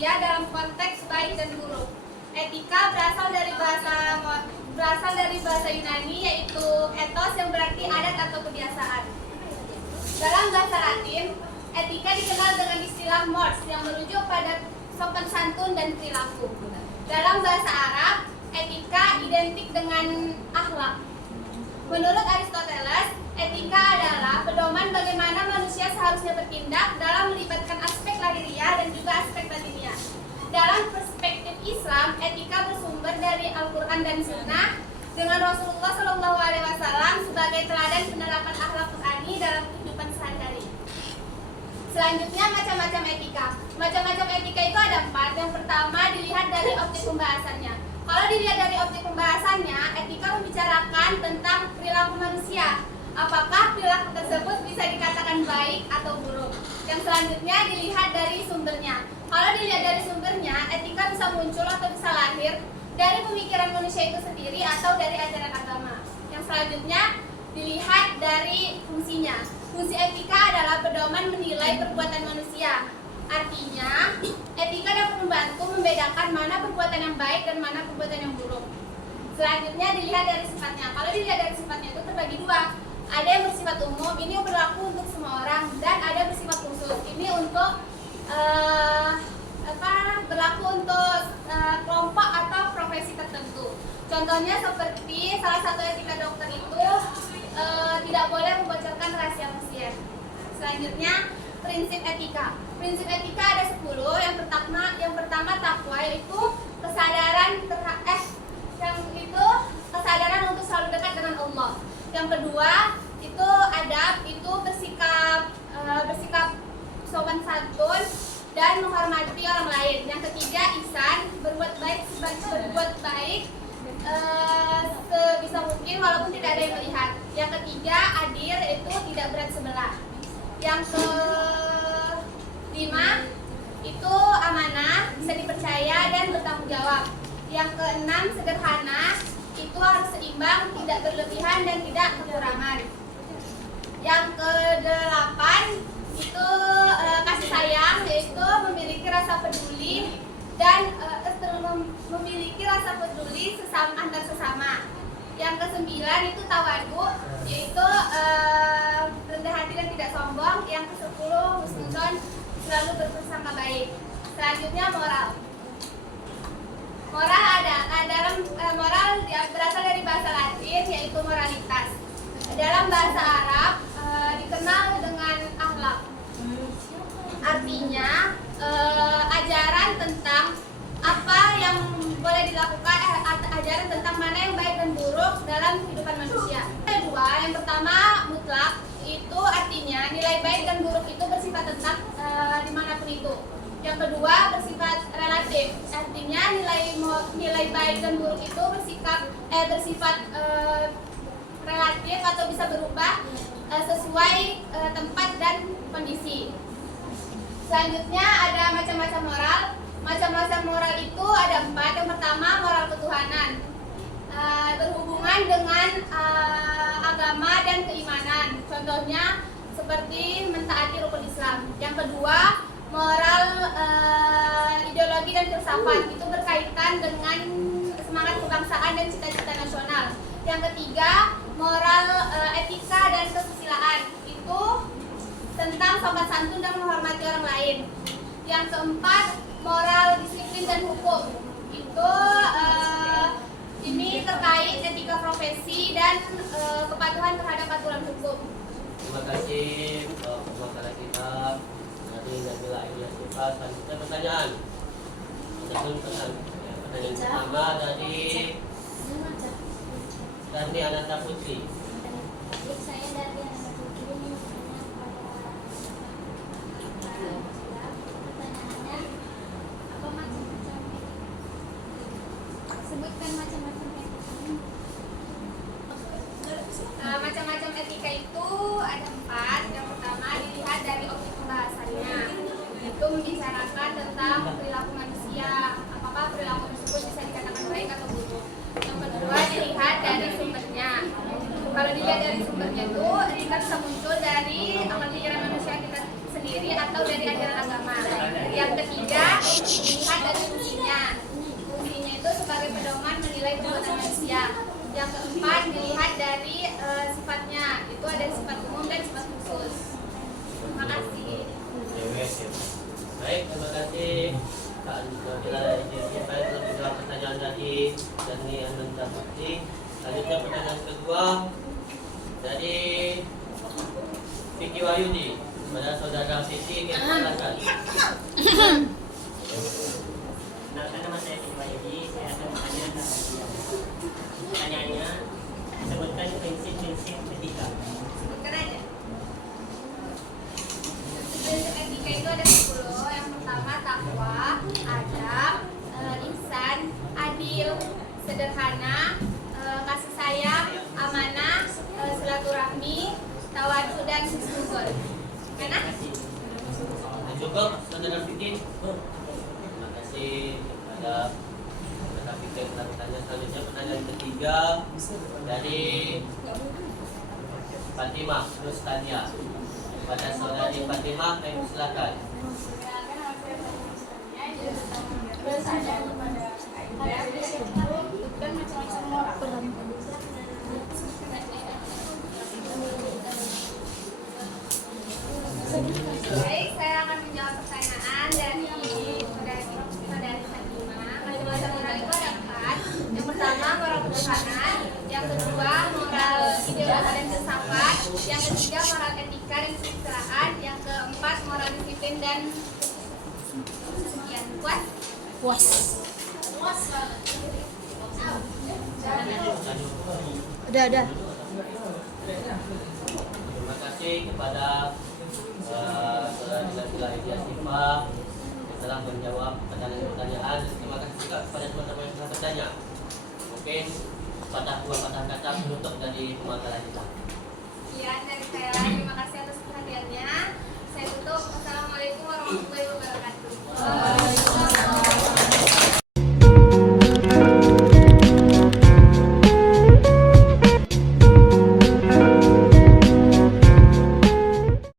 manusia dalam konteks baik dan buruk. Etika berasal dari bahasa Yunani, yaitu ethos yang berarti adat atau kebiasaan. Dalam bahasa Latin, etika dikenal dengan istilah mores yang merujuk pada sopan santun dan perilaku. Dalam bahasa Arab, etika identik dengan akhlak. Menurut Aristoteles, etika adalah pedoman bagaimana manusia seharusnya bertindak dalam melibatkan aspek lahiriah dan juga aspek batiniah. Dalam perspektif Islam, etika bersumber dari Al-Quran dan Sunnah dengan Rasulullah SAW sebagai teladan penerapan akhlak Qur'ani dalam kehidupan sehari-hari. Selanjutnya, macam-macam etika. Macam-macam etika itu ada 4. Yang pertama, dilihat dari objek pembahasannya. Kalau dilihat dari objek pembahasannya, etika membicarakan tentang perilaku manusia. Apakah perilaku tersebut bisa dikatakan baik atau buruk? Yang selanjutnya dilihat dari sumbernya. Kalau dilihat dari sumbernya, etika bisa muncul atau bisa lahir dari pemikiran manusia itu sendiri atau dari ajaran agama. Yang selanjutnya dilihat dari fungsinya. Fungsi etika adalah pedoman menilai perbuatan manusia. Artinya, etika dapat membantu membedakan mana perbuatan yang baik dan mana perbuatan yang buruk. Selanjutnya dilihat dari sifatnya. Kalau dilihat dari sifatnya itu terbagi 2. Ada yang bersifat umum, ini berlaku untuk semua orang, dan ada bersifat khusus. Ini untuk berlaku untuk kelompok atau profesi tertentu. Contohnya seperti salah satu etika dokter itu tidak boleh membocorkan rahasia pasien. Selanjutnya prinsip etika. Prinsip etika ada 10. Yang pertama takwa, yaitu kesadaran untuk selalu dekat dengan Allah. Yang kedua itu adab, itu bersikap sopan santun dan menghormati orang lain. Yang ketiga ihsan, berbuat baik sebisa mungkin walaupun tidak ada yang melihat. Yang ketiga adil, itu tidak berat sebelah. Yang kelima itu amanah, bisa dipercaya dan bertanggung jawab. Yang keenam sederhana, itu harus seimbang, tidak berlebihan dan tidak kekurangan. Yang kedelapan itu kasih sayang, yaitu memiliki rasa peduli dan memiliki rasa peduli antar sesama. Yang kesembilan itu tawadu, yaitu rendah hati dan tidak sombong. Yang ke-10 husnuzon, selalu berprasangka baik. Selanjutnya moral. Moral moral berasal dari bahasa Latin, yaitu moralitas. Dalam bahasa Arab dikenal dengan akhlak. Artinya ajaran tentang apa yang boleh dilakukan, ajaran tentang mana yang baik dan buruk dalam kehidupan manusia. Kedua, yang pertama mutlak, itu artinya nilai baik dan buruk itu bersifat tetap dimanapun itu. Yang kedua bersifat relatif, artinya nilai baik dan buruk itu bersifat relatif atau bisa berubah sesuai tempat dan kondisi. Selanjutnya ada macam-macam moral. Macam-macam moral itu ada 4. Yang pertama moral ketuhanan, berhubungan dengan agama dan keimanan. Contohnya seperti mentaati rukun Islam. Yang kedua moral ideologi dan filsafat, itu berkaitan dengan semangat kebangsaan dan cita-cita nasional. Yang ketiga moral etika dan kesusilaan, itu tentang sopan santun dan menghormati orang lain. Yang keempat moral disiplin dan hukum, itu ini terkait etika profesi dan kepatuhan terhadap aturan hukum. Terima kasih pemaparan kita. Nanti Nabila Ilyas Siva. Selanjutnya pertanyaan. Pertanyaan pertama dari Darni Ananta Putri. Saya dari Ananta Putri ini pertanyaannya, apa macam-macam sebutkan macam-macam etika. Macam-macam etika itu ada 4. Yang pertama dilihat dari objek pembahasannya, itu membicarakan tentang perilaku manusia, apakah perilaku tersebut bisa dikatakan baik atau buruk. Yang kedua dilihat dari sumbernya. Kalau dilihat dari sumbernya itu etika bisa muncul dari akal pikiran manusia kita sendiri atau dari ajaran agama. Yang ketiga yang keempat dilihat dari sifatnya. Itu ada sifat umum dan sifat khusus. Terima kasih. Baik, terima kasih Kak Nabila dari JSI. Baik, telah menjawab pertanyaan dari Dani Ananda Putri. Selanjutnya pertanyaan kedua dari Vicky Wahyudi pada saudara Vicky. Silakan. Perkenalkan, nama saya Vicky Wahyudi. Saya akan bertanya tentang etika. Pertanyaannya, sebutkan prinsip-prinsip etika. Sebutkan aja. Prinsip etika itu ada 10. Yang pertama takwa, adab, ihsan, adil, sederhana, kasih sayang, amanah, silaturahmi, tawadu dan husnuzon. Mana? Cukup, saudara Vicky. Terima kasih kepada saudara Vicky yang telah bertanya. Selanjutnya pertanyaan ketiga dari Fatimah Rustania. Pada saudari Fatimah, silakan. Dan macam-macam orang. Baik, saya akan menjawab pertanyaan dari saudari Fatimah. Macam-macam moral itu ada 4. Yang pertama moral ketuhanan, yang kedua moral ideologi dan filsafat, yang ketiga moral etika dan kesusilaan, yang keempat moral disiplin dan sekian. Puas? Puas. Udah. Terima kasih kepada saudara Nabila Idya Sifa yang telah menjawab pertanyaan-pertanyaan. Terima kasih juga kepada teman-teman yang telah bertanya. Mungkin dua patah kata penutup dari pemaparan kita. Sekian dari saya. Terima kasih atas perhatiannya. Saya tutup. Wassalamualaikum warahmatullahi wabarakatuh.